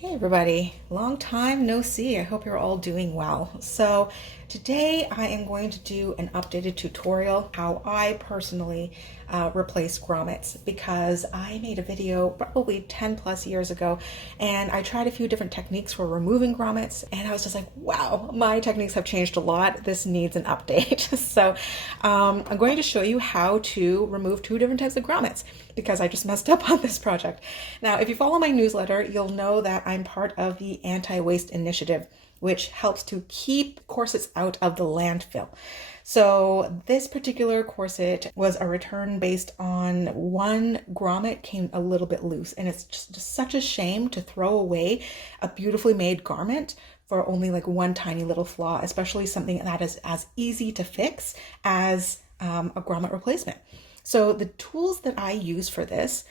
Hey everybody, long time no see. I hope you're all doing well. So today I am going to do an updated tutorial how I personally replace grommets, because I made a video probably 10 plus years ago and I tried a few different techniques for removing grommets and I was just like, wow, my techniques have changed a lot. This needs an update. So I'm going to show you how to remove two different types of grommets because I just messed up on this project. Now, if you follow my newsletter, you'll know that I'm part of the Anti-Waste Initiative, which helps to keep corsets out of the landfill. So this particular corset was a return based on one grommet came a little bit loose, and it's just such a shame to throw away a beautifully made garment for only like one tiny little flaw, especially something that is as easy to fix as a grommet replacement. So the tools that I use for this,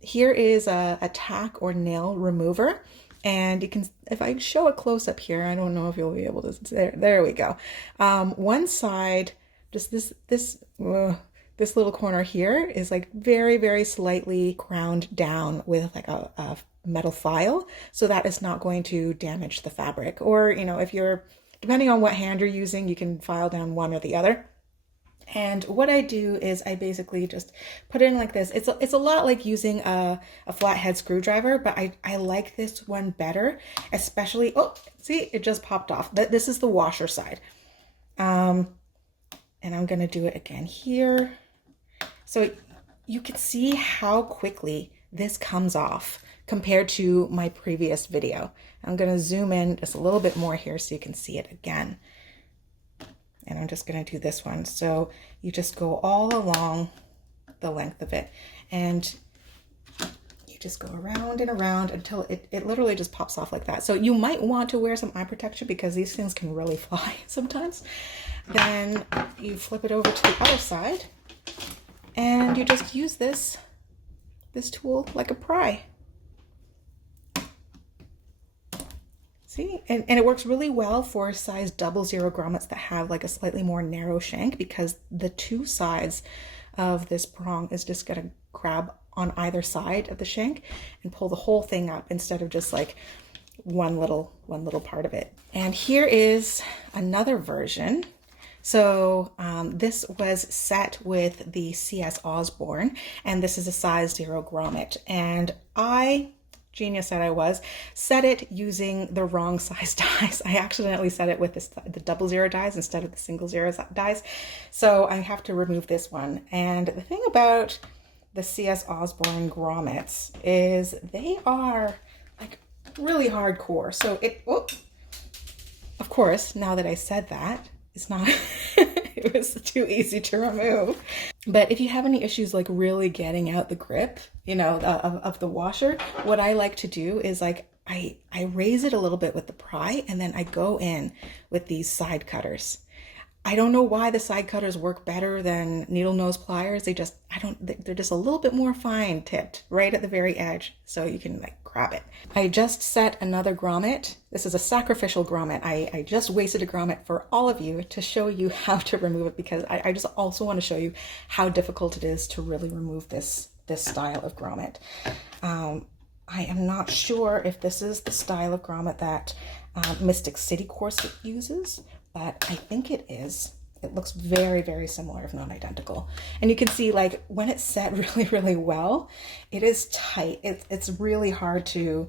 here is a tack or nail remover. And you can, if I show a close up here, I don't know if you'll be able to, there we go. One side, just this little corner here is like very, very slightly ground down with like a metal file, so that is not going to damage the fabric. Or, you know, if you're, depending on what hand you're using, you can file down one or the other. And what I do is I basically just put it in like this. It's a lot like using a flathead screwdriver, but I like this one better, especially, oh, see, it just popped off. This is the washer side. And I'm gonna do it again here. So you can see how quickly this comes off compared to my previous video. I'm gonna zoom in just a little bit more here so you can see it again. And I'm just going to do this one. So you just go all along the length of it and you just go around and around until it literally just pops off like that. So you might want to wear some eye protection because these things can really fly sometimes. Then you flip it over to the other side and you just use this tool like a pry. See, and it works really well for size 00 grommets that have like a slightly more narrow shank, because the two sides of this prong is just gonna grab on either side of the shank and pull the whole thing up instead of just like one little part of it. And here is another version. So this was set with the CS Osborne, and this is a size 0 grommet. And genius that I was, set it using the wrong size dies. I accidentally set it with the 00 dies instead of the single 0 dies. So I have to remove this one. And the thing about the CS Osborne grommets is they are like really hardcore. So of course, now that I said that, it's not, it was too easy to remove. But if you have any issues like really getting out the grip, you know, of the washer, what I like to do is like, I raise it a little bit with the pry and then I go in with these side cutters. I don't know why the side cutters work better than needle nose pliers. They're just a little bit more fine tipped right at the very edge. So you can like grab it. I just set another grommet. This is a sacrificial grommet. I just wasted a grommet for all of you to show you how to remove it, because I just also want to show you how difficult it is to really remove this style of grommet. I am not sure if this is the style of grommet that Mystic City Corset uses, but I think it is. It looks very, very similar, if not identical. And you can see like when it's set really, really well, it is tight. It's really hard to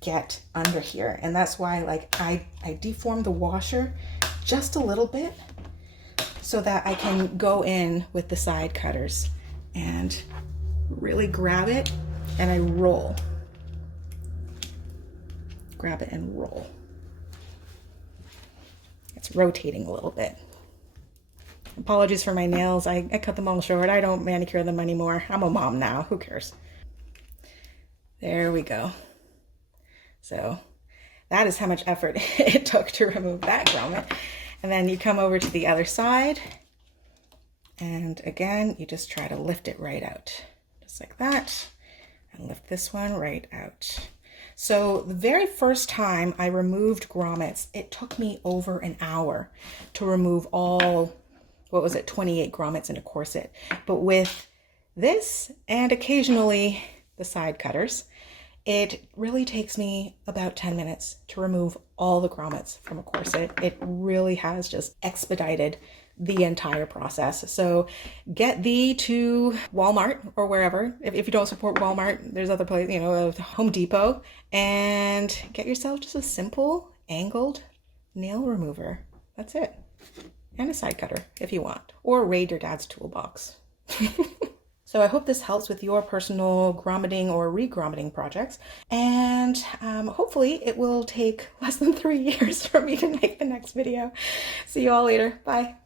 get under here. And that's why like I deformed the washer just a little bit so that I can go in with the side cutters and really grab it and I roll. Grab it and roll. It's rotating a little bit. Apologies for my nails. I cut them all short. I don't manicure them anymore. I'm a mom now. Who cares? There we go. So that is how much effort it took to remove that grommet. And then you come over to the other side. And again, you just try to lift it right out. Just like that. And lift this one right out. So the very first time I removed grommets, it took me over an hour to remove all, what was it, 28 grommets in a corset. But with this and occasionally the side cutters, It really takes me about 10 minutes to remove all the grommets from a corset. It really has just expedited the entire process. So get thee to Walmart or wherever. If you don't support Walmart, there's other places, you know, Home Depot, and get yourself just a simple angled nail remover. That's it. And a side cutter if you want, or raid your dad's toolbox. So I hope this helps with your personal grommeting or re-grommeting projects. And hopefully it will take less than 3 years for me to make the next video. See you all later. Bye.